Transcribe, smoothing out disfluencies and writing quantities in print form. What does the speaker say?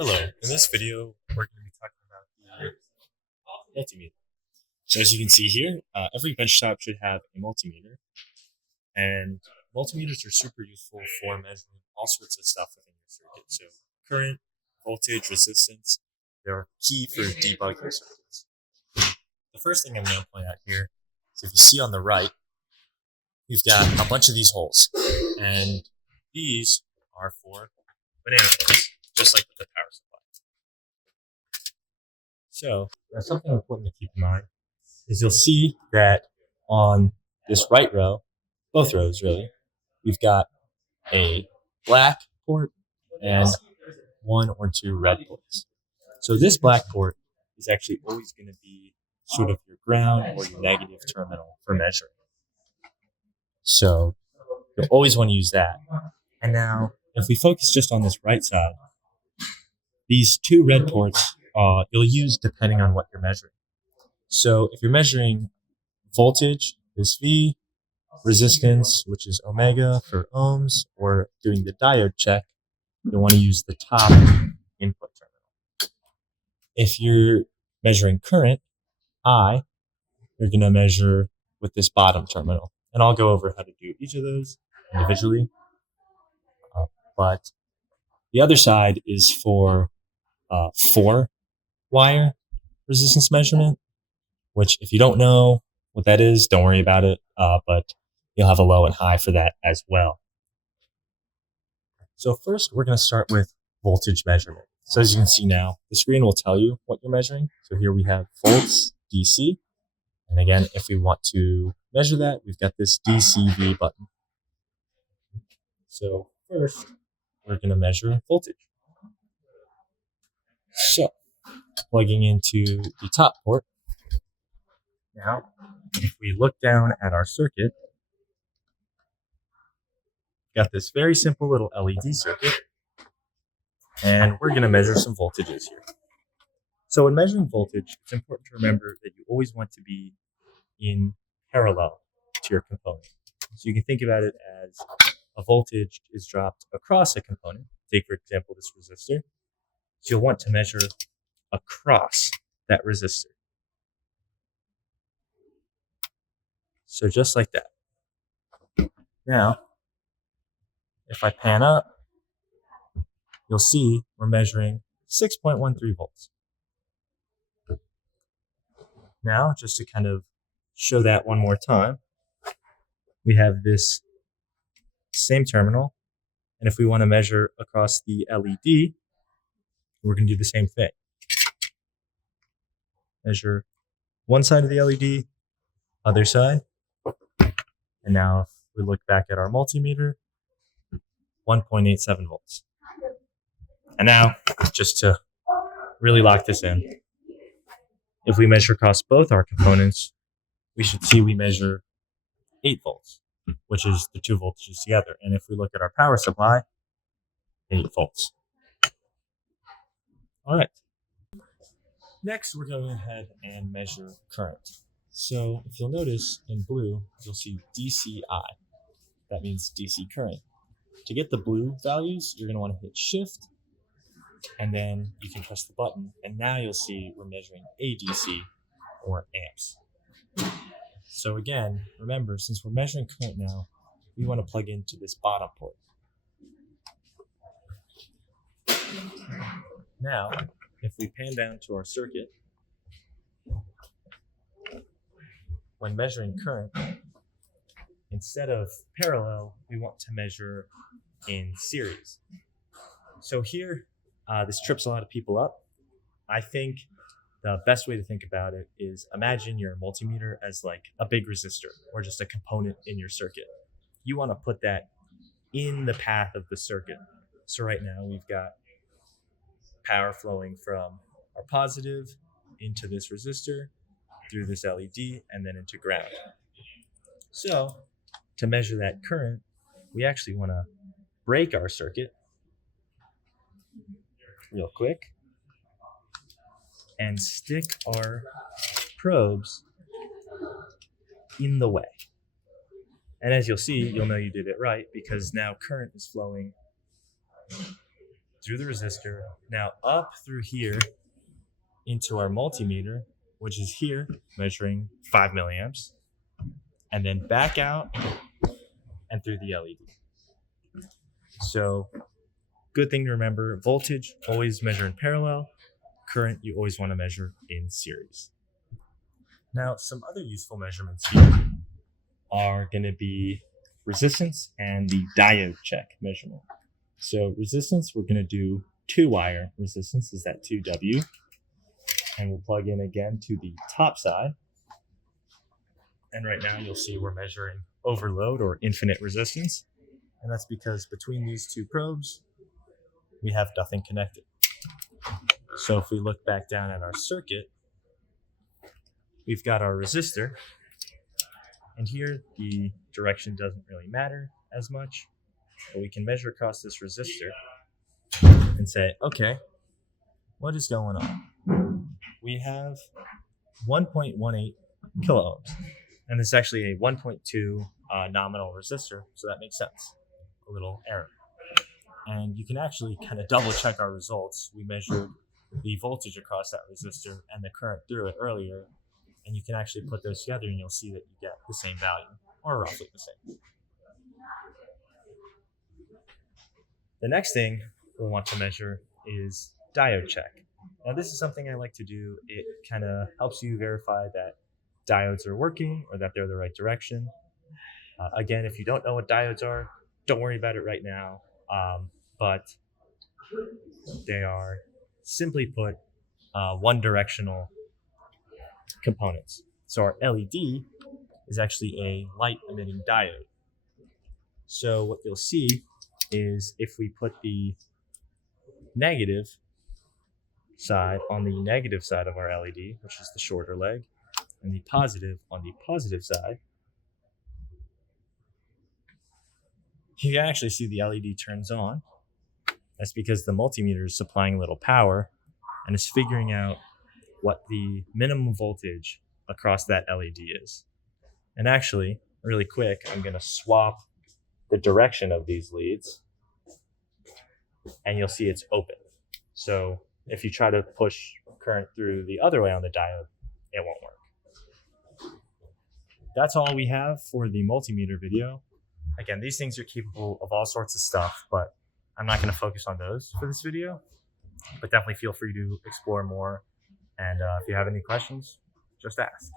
Hello, in this video, we're going to be talking about the multimeter. So as you can see here, every benchtop should have a multimeter, and multimeters are super useful for measuring all sorts of stuff within your circuit. So current, voltage, resistance, they're key for debugging circuits. The first thing I'm going to point out here is if you see on the right, we've got a bunch of these holes, and these are for banana holes, just like with the power supply. So something important to keep in mind is you'll see that on this right row, both rows really, we've got a black port and one or two red ports. So this black port is actually always going to be sort of your ground or your negative terminal for measuring. So you'll always want to use that. And now if we focus just on this right side, these two red ports you'll use depending on what you're measuring. So if you're measuring voltage, is V, resistance, which is omega for ohms, or doing the diode check, you'll want to use the top input terminal. If you're measuring current, I, you're going to measure with this bottom terminal. And I'll go over how to do each of those individually. But the other side is for 4-wire resistance measurement, which if you don't know what that is, don't worry about it, but you'll have a low and high for that as well. So first, we're going to start with voltage measurement. So as you can see now, the screen will tell you what you're measuring. So here we have volts, DC. And again, if we want to measure that, we've got this DCV button. So first, we're going to measure voltage. So plugging into the top port. Now, if we look down at our circuit, got this very simple little LED circuit, and we're going to measure some voltages here. So when measuring voltage, it's important to remember that you always want to be in parallel to your component. So you can think about it as a voltage is dropped across a component. Take, for example, this resistor. So you'll want to measure across that resistor. So just like that. Now, if I pan up, you'll see we're measuring 6.13 volts. Now, just to kind of show that one more time, we have this same terminal, and if we want to measure across the LED, we're going to do the same thing. Measure one side of the LED, other side, and now if we look back at our multimeter, 1.87 volts. And now, just to really lock this in, if we measure across both our components, we should see we measure 8 volts, which is the two voltages together. And if we look at our power supply, 8 volts. All right. Next, we're going ahead and measure current. So if you'll notice in blue, you'll see DCI. That means DC current. To get the blue values, you're going to want to hit Shift, and then you can press the button, and now you'll see we're measuring ADC, or amps. So again, remember, since we're measuring current now, we want to plug into this bottom port. Now, if we pan down to our circuit, when measuring current, instead of parallel, we want to measure in series. So here, this trips a lot of people up. I think the best way to think about it is imagine your multimeter as like a big resistor or just a component in your circuit. You want to put that in the path of the circuit. So right now we've got power flowing from our positive into this resistor, through this LED, and then into ground. So to measure that current, we actually want to break our circuit real quick and stick our probes in the way. And as you'll see, you'll know you did it right because now current is flowing through the resistor, now up through here into our multimeter, which is here measuring 5 milliamps, and then back out and through the LED. So good thing to remember, voltage, always measure in parallel. Current, you always want to measure in series. Now, some other useful measurements here are going to be resistance and the diode check measurement. So resistance, we're going to do 2-wire resistance, is that 2W. And we'll plug in again to the top side. And right now you'll see we're measuring overload or infinite resistance. And that's because between these two probes, we have nothing connected. So if we look back down at our circuit, we've got our resistor. And here the direction doesn't really matter as much, but we can measure across this resistor and say, okay, what is going on? We have 1.18 kilo ohms, and this is actually a 1.2 nominal resistor, so that makes sense. A little error. And you can actually kind of double check our results. We measured the voltage across that resistor and the current through it earlier, and you can actually put those together and you'll see that you get the same value, or roughly the same. The next thing we'll want to measure is diode check. Now this is something I like to do. It kind of helps you verify that diodes are working or that they're the right direction. Again, if you don't know what diodes are, don't worry about it right now. But they are, simply put, one-directional components. So our LED is actually a light-emitting diode. So what you'll see is if we put the negative side on the negative side of our LED, which is the shorter leg, and the positive on the positive side, you can actually see the LED turns on. That's because the multimeter is supplying a little power and is figuring out what the minimum voltage across that LED is. And actually, really quick, I'm going to swap the direction of these leads, and you'll see it's open. So if you try to push current through the other way on the diode, it won't work. That's all we have for the multimeter video. Again, these things are capable of all sorts of stuff, but I'm not going to focus on those for this video. But definitely feel free to explore more. And if you have any questions, just ask.